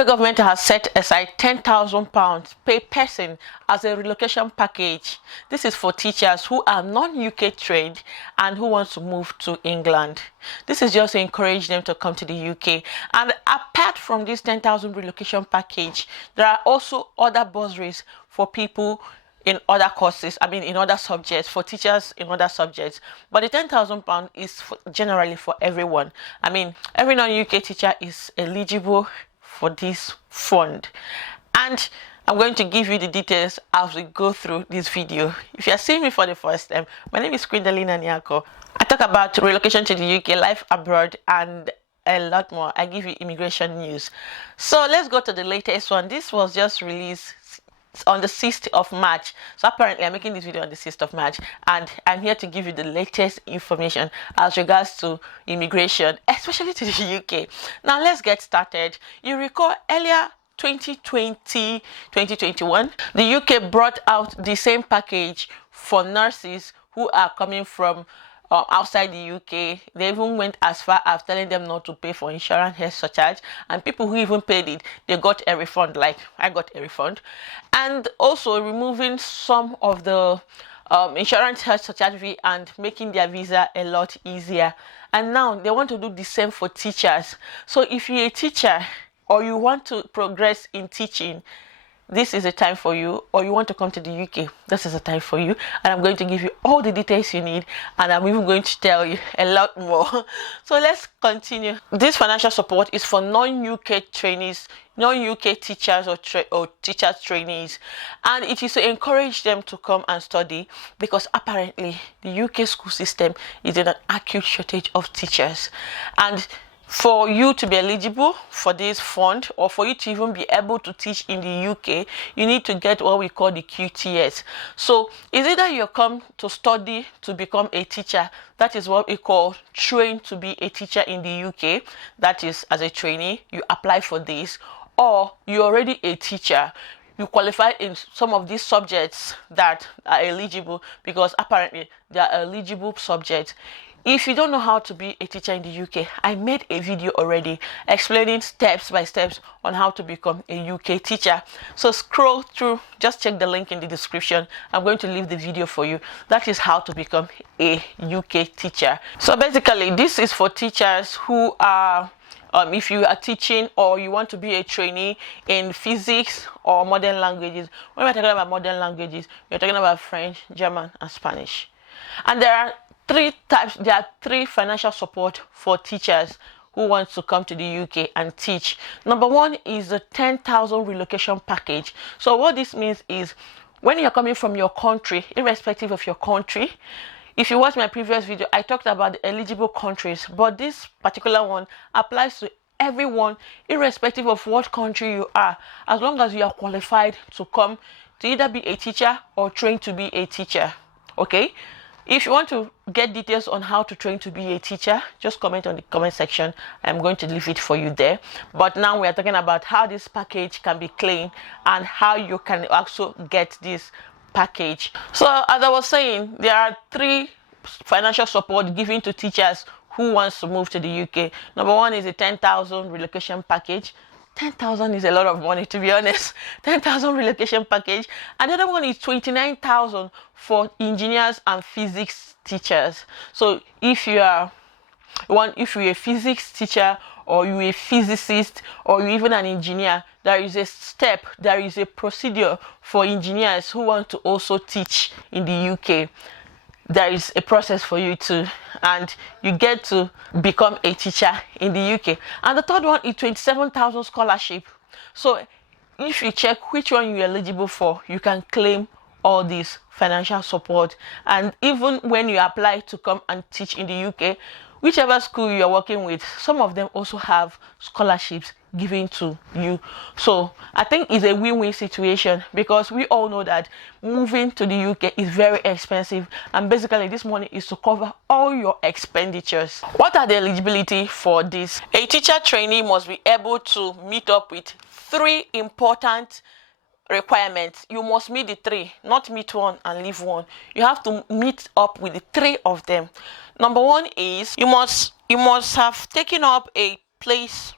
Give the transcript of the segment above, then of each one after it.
UK government has set aside £10,000 per person as a relocation package. This is for teachers who are non-UK trained and who want to move to England. This is just to encourage them to come to the UK. And apart from this 10,000 relocation package, there are also other bursaries for people in other courses, in other subjects, for teachers in other subjects. But the £10,000 is generally for everyone. Every non-UK teacher is eligible for this fund. And I'm going to give you the details as we go through this video. If you are seeing me for the first time, my name is Quindalina Nyako. I talk about relocation to the UK, life abroad, and a lot more. I give you immigration news. So let's go to the latest one. This was just released on the 6th of March. So apparently I'm making this video on the 6th of March, and I'm here to give you the latest information as regards to immigration, especially to the UK. Now let's get started. You recall earlier 2020, 2021, the UK brought out the same package for nurses who are coming from outside the UK. They even went as far as telling them not to pay for insurance health surcharge, and people who even paid it, they got a refund, like I got a refund. And also removing some of the insurance health surcharge fee and making their visa a lot easier. And now they want to do the same for teachers. So if you're a teacher or you want to progress in teaching, this is a time for you. Or you want to come to the UK, this is a time for you. And I'm going to give you all the details you need, and I'm even going to tell you a lot more. So let's continue. This financial support is for non-UK trainees, non-UK teachers or teachers trainees, and it is to encourage them to come and study, because apparently the UK school system is in an acute shortage of teachers. And for you to be eligible for this fund, or for you to even be able to teach in the UK, you need to get what we call the QTS. So it's either you come to study to become a teacher, that is what we call train to be a teacher in the UK, that is as a trainee, you apply for this, or you're already a teacher, you qualify in some of these subjects that are eligible, because apparently they are eligible subjects. If you don't know how to be a teacher in the UK, I made a video already explaining steps by steps on how to become a UK teacher. So scroll through, just check the link in the description. I'm going to leave the video for you. That is how to become a UK teacher. So basically, this is for teachers who are if you are teaching or you want to be a trainee in physics or modern languages. When we're talking about modern languages, we're talking about French, German, and Spanish. And there are three financial support for teachers who want to come to the UK and teach. Number one is the 10,000 relocation package. So what this means is, when you're coming from your country, irrespective of your country, if you watch my previous video, I talked about the eligible countries, but this particular one applies to everyone, irrespective of what country you are, as long as you are qualified to come to either be a teacher or train to be a teacher. Okay? If you want to get details on how to train to be a teacher, just comment on the comment section. I'm going to leave it for you there. But now we are talking about how this package can be claimed and how you can also get this package. So as I was saying, there are three financial support given to teachers who wants to move to the UK. Number one is a 10,000 relocation package. 10,000 is a lot of money, to be honest. 10,000 relocation package. And the other one is 29,000 for engineers and physics teachers. So if you're a physics teacher, or you're a physicist, or you're even an engineer, there is a step, there is a procedure for engineers who want to also teach in the UK. There is a process for you to, and you get to become a teacher in the UK. And the third one is 27,000 scholarship. So if you check which one you're eligible for, you can claim all this financial support. And even when you apply to come and teach in the UK, whichever school you're working with, some of them also have scholarships given to you. So I think it's a win-win situation, because we all know that moving to the UK is very expensive, and basically this money is to cover all your expenditures. What are the eligibility for this? A teacher trainee must be able to meet up with three important requirements. You must meet the three, not meet one and leave one. You have to meet up with the three of them. Number one is you must have taken up a place.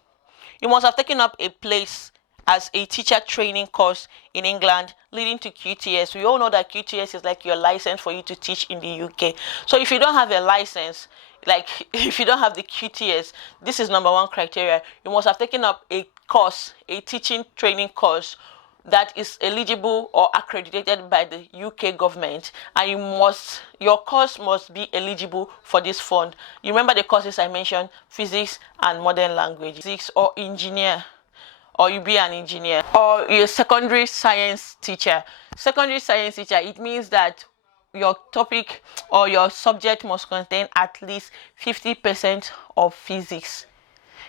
You must have taken up a place as a teacher training course in England, leading to QTS. We all know that QTS is like your license for you to teach in the UK. So if you don't have a license, like if you don't have the QTS, this is number one criteria. You must have taken up a course, a teaching training course that is eligible or accredited by the UK government, and your course must be eligible for this fund. You remember the courses I mentioned: physics and modern language, physics or engineer, or you be an engineer, or you're a secondary science teacher. Secondary science teacher, it means that your topic or your subject must contain at least 50% of physics,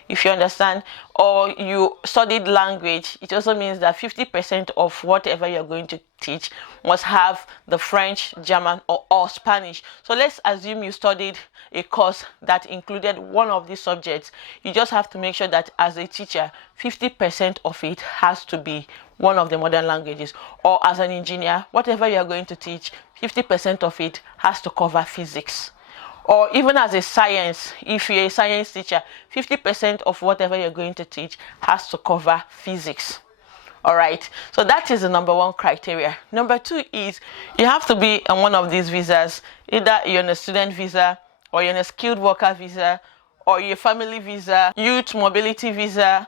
if you understand. Or you studied language, it also means that 50% of whatever you're going to teach must have the French, German, or Spanish. So let's assume you studied a course that included one of these subjects. You just have to make sure that as a teacher, 50% of it has to be one of the modern languages. Or as an engineer, whatever you're going to teach, 50% of it has to cover physics. Or even as a science, if you're a science teacher, 50% of whatever you're going to teach has to cover physics. All right, so that is the number one criteria. Number two is you have to be on one of these visas. Either you're on a student visa, or you're on a skilled worker visa, or you're a family visa, youth mobility visa,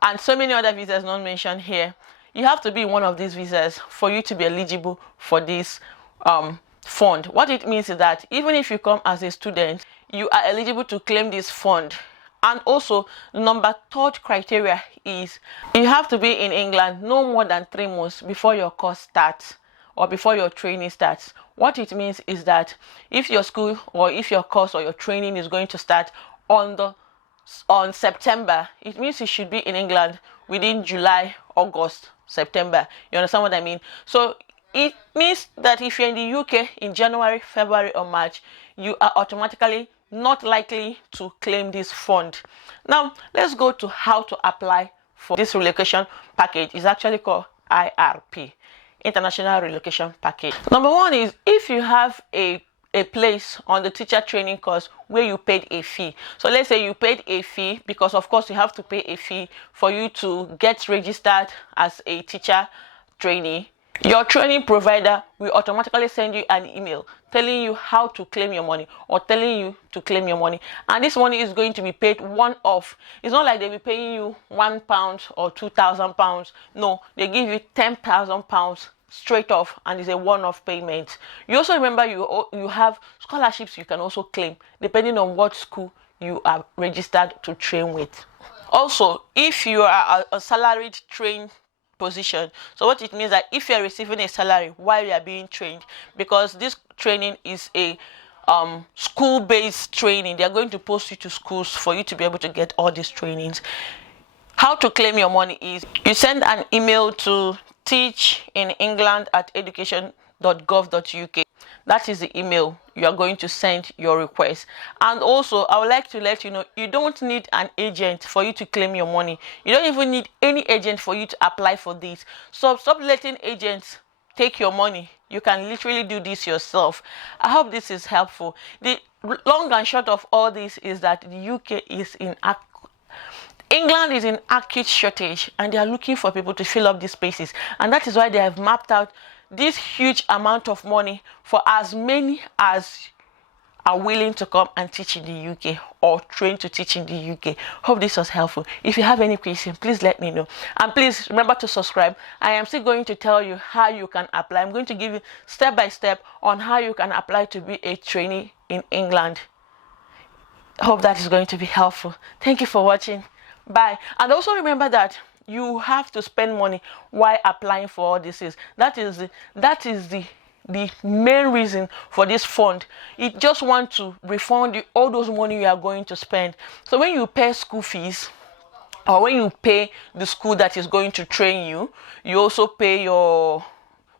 and so many other visas not mentioned here. You have to be in one of these visas for you to be eligible for this fund. What it means is that even if you come as a student, you are eligible to claim this fund. And also, number third criteria is you have to be in England no more than 3 months before your course starts or before your training starts. What it means is that if your school or if your course or your training is going to start on September, it means you should be in England within July, August, September. You understand what I mean? So it means that if you're in the UK in January, February, or March, you are automatically not likely to claim this fund. Now, let's go to how to apply for this relocation package. It's actually called IRP, International Relocation Package. Number one is if you have a place on the teacher training course where you paid a fee. So let's say you paid a fee, because of course you have to pay a fee for you to get registered as a teacher trainee. Your training provider will automatically send you an email telling you how to claim your money, or telling you to claim your money, and this money is going to be paid one-off. It's not like they'll be paying you £1 or £2,000. No, they give you £10,000 straight off, and it's a one-off payment. You also remember you have scholarships you can also claim depending on what school you are registered to train with. Also, if you are a salaried trained position, so what it means that if you are receiving a salary while you are being trained, because this training is a school-based training, they are going to post you to schools for you to be able to get all these trainings. How to claim your money is you send an email to teachinengland@education.gov.uk. That is the email you are going to send your request. And also, I would like to let you know, you don't need an agent for you to claim your money. You don't even need any agent for you to apply for this. So stop letting agents take your money. You can literally do this yourself. I hope this is helpful. The long and short of all this is that the UK is in England is in acute shortage, and they are looking for people to fill up these spaces, and that is why they have mapped out this huge amount of money for as many as are willing to come and teach in the UK or train to teach in the UK. Hope this was helpful. If you have any question, please let me know, and please remember to subscribe. I am still going to tell you how you can apply. I'm going to give you step by step on how you can apply to be a trainee in England. Hope that is going to be helpful. Thank you for watching. Bye. And also remember that you have to spend money while applying for all this. That is the main reason for this fund. It just wants to refund you all those money you are going to spend. So when you pay school fees, or when you pay the school that is going to train you, you also pay your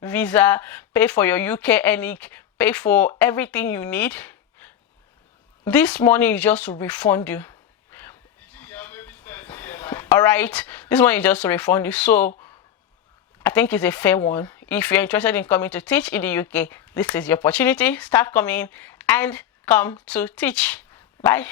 visa, pay for your UK ENIC, pay for everything you need. This money is just to refund you. All right, this one is just to refund you. So I think it's a fair one. If you're interested in coming to teach in the UK, this is your opportunity. Start coming and come to teach. Bye.